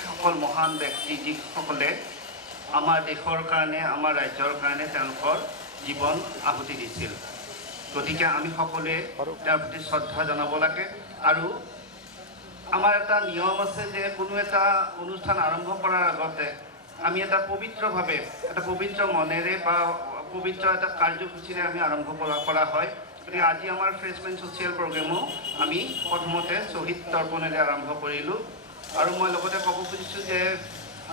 সকল মহান ব্যক্তি যিসকলে আমাৰ দেশৰ কাৰণে আমাৰ ৰাজ্যৰ কাৰণে তেওঁলোকৰ জীৱন আহুতি দিছিল গতিকে আমি সকলোৱে তেওঁৰ প্ৰতি শ্ৰদ্ধা জনাব লাগে আৰু আমাৰ এটা নিয়ম আছে যে কোনো এটা অনুষ্ঠান আৰম্ভ কৰাৰ আগতে আমি এটা পবিত্ৰভাৱে এটা পবিত্ৰ মনেৰে বা পবিত্ৰ এটা কাৰ্যসূচীৰে আমি আৰম্ভ কৰা হয় গতিকে আজি আমাৰ ফ্ৰেছমেন ছ'চিয়েল প্ৰগ্ৰেমো আমি প্ৰথমতে শ্বহীদ তৰ্পণেৰে আৰম্ভ কৰিলোঁ আৰু মই লগতে ক'ব খুজিছোঁ যে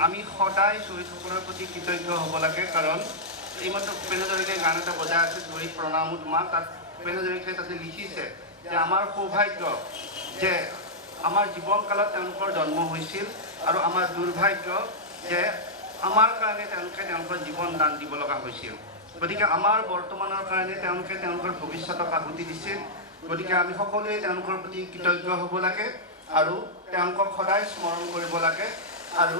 আমি সদায় শ্বহীদসকলৰ প্ৰতি কৃতজ্ঞ হ'ব লাগে কাৰণ এইমাত্ৰ ভূপেন হাজৰিকাই গান এটা বজাই আছে শ্বহীদ প্ৰণামো তোমাক তাত ভূপেন হাজৰিকাই তাতে লিখিছে যে আমাৰ সৌভাগ্য যে আমাৰ জীৱনকালত তেওঁলোকৰ জন্ম হৈছিল আৰু আমাৰ দুৰ্ভাগ্য যে আমাৰ কাৰণে তেওঁলোকে তেওঁলোকৰ জীৱন দান দিব লগা হৈছিল গতিকে আমাৰ বৰ্তমানৰ কাৰণে তেওঁলোকে তেওঁলোকৰ ভৱিষ্যতক আহুতি দিছিল গতিকে আমি সকলোৱে তেওঁলোকৰ প্ৰতি কৃতজ্ঞ হ'ব লাগে আৰু তেওঁলোকক সদায় স্মৰণ কৰিব লাগে আৰু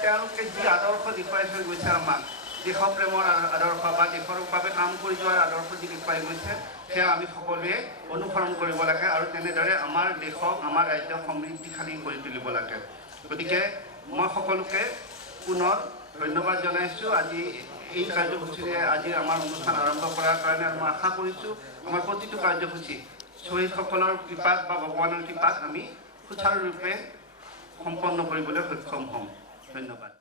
তেওঁলোকে যি আদৰ্শ দেখুৱাই থৈ গৈছে আমাক দেশপ্ৰেমৰ আদৰ্শ বা দেশৰ বাবে কাম কৰি যোৱাৰ আদৰ্শ যি দেখুৱাই গৈছে সেয়া আমি সকলোৱে অনুসৰণ কৰিব লাগে আৰু তেনেদৰে আমাৰ দেশক আমাৰ ৰাজ্যক সমৃদ্ধিশালী কৰি তুলিব লাগে গতিকে মই সকলোকে পুনৰ ধন্যবাদ জনাইছোঁ আজি এই কাৰ্যসূচীৰে আজি আমাৰ অনুষ্ঠান আৰম্ভ কৰাৰ কাৰণে আৰু মই আশা কৰিছোঁ আমাৰ প্ৰতিটো কাৰ্যসূচী শ্বহীদসকলৰ কৃপাত বা ভগৱানৰ কৃপাত আমি সুচাৰুৰূপে সম্পন্ন কৰিবলৈ সক্ষম হ'ম ধন্যবাদ